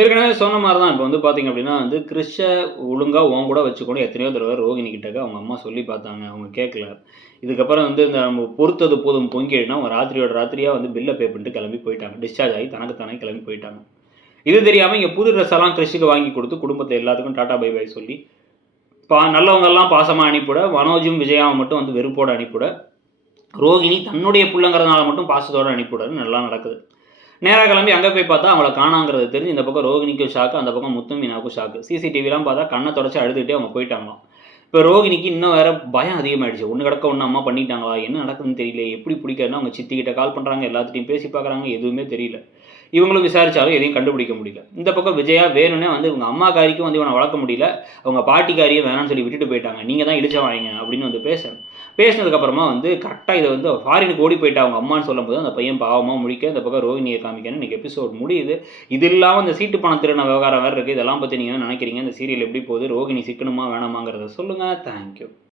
ஏற்கனவே சொன்ன மாரி தான். இப்ப வந்து பார்த்தீங்க அப்டின்னா வந்து, கிறிஷ ஒழுங்கா உன் கூட வச்சுக்கோன்னு எத்தனையோ தடவ ரோகிணி கிட்டக்க அவங்க அம்மா சொல்லி பார்த்தாங்க. அவங்க கேட்கல. இதுக்கப்புறம் வந்து இந்த நம்ம பொறுத்தது போதும் பொங்கிடுனா, அவங்க ராத்திரியோட ராத்திரியா வந்து பில்ல பே பண்ணிட்டு கிளம்பி போயிட்டாங்க. டிஸ்சார்ஜ் ஆகி தனக்கு தானே கிளம்பி போயிட்டாங்க. இது தெரியாம இங்க புது ட்ரெஸ் எல்லாம் கிறிஷுக்கு வாங்கி குடுத்து, குடும்பத்த எல்லாத்துக்கும் டாடா பை பை சொல்லி, நல்லவங்கலாம் பாசமா அனுப்பிவிட, மனோஜும், விஜயாவும் மட்டும் வந்து வெறுப்போட அனுப்பிவிட, ரோகிணி தன்னுடைய புள்ளங்கிறதுனால மட்டும் பாசத்தோட அனுப்பிவிடன்னு நல்லா நடக்குது. நேரா கிளம்பி அங்க போய் பார்த்தா, அவங்கள காணோங்கிறது தெரிஞ்சு இந்த பக்கம் ரோகிணிக்கும் ஷாக்கு, அந்த பக்கம் முத்து மீனாவுக்கும் ஷாக்கு. சிசிடிவிலாம் பார்த்தா கண்ண தொடச்சு அழுதுகிட்டே அவங்க போயிட்டாங்களாம். இப்போ ரோகிணிக்கு இன்னும் வேற பயம் அதிகமாயிடுச்சு. ஒண்ணு கிடக்க ஒண்ணு அம்மா பண்ணிட்டாங்களா? என்ன நடக்குதுன்னு தெரியல. எப்படி பிடிக்கிறதுன்னு அவங்க சித்தி கிட்ட கால் பண்றாங்க, எல்லாத்துட்டயும் பேசி பார்க்குறாங்க, எதுவுமே தெரியல. இவங்களும் விசாரிச்சாலும் எதையும் கண்டுபிடிக்க முடியல. இந்த பக்கம் விஜயா வேணும்னே வந்து இவங்க அம்மாக்காரிக்கும் வந்து இவனை வளர்க்க முடியல. அவங்க பாட்டிக்காரியும் வேணாம்னு சொல்லி விட்டுட்டு போயிட்டாங்க. நீங்க தான் இழிச்சவாய்ங்க அப்படின்னு வந்து பேசினதுக்கு அப்புறமா வந்து கரெக்டா இதை வந்து ஃபாரினுக்கு ஓடி போயிட்டா அவங்க அம்மான்னு சொல்லும்போது அந்த பையன் பாவமா முழிக்க, இந்த பக்கம் ரோகிணியை காமிக்கன்னு இன்னைக்கு எபிசோட் முடியுது. இது இல்லாம இந்த சீட்டு பணம் திருடின விவகாரம் வேற இருக்கு. இதெல்லாம் பத்தி நீங்க என்ன நினைக்கிறீங்க? இந்த சீரியல் எப்படி போகுது? ரோகிணி சிக்கணுமா வேணாமாங்கிறத சொல்லுங்க. தேங்க்யூ.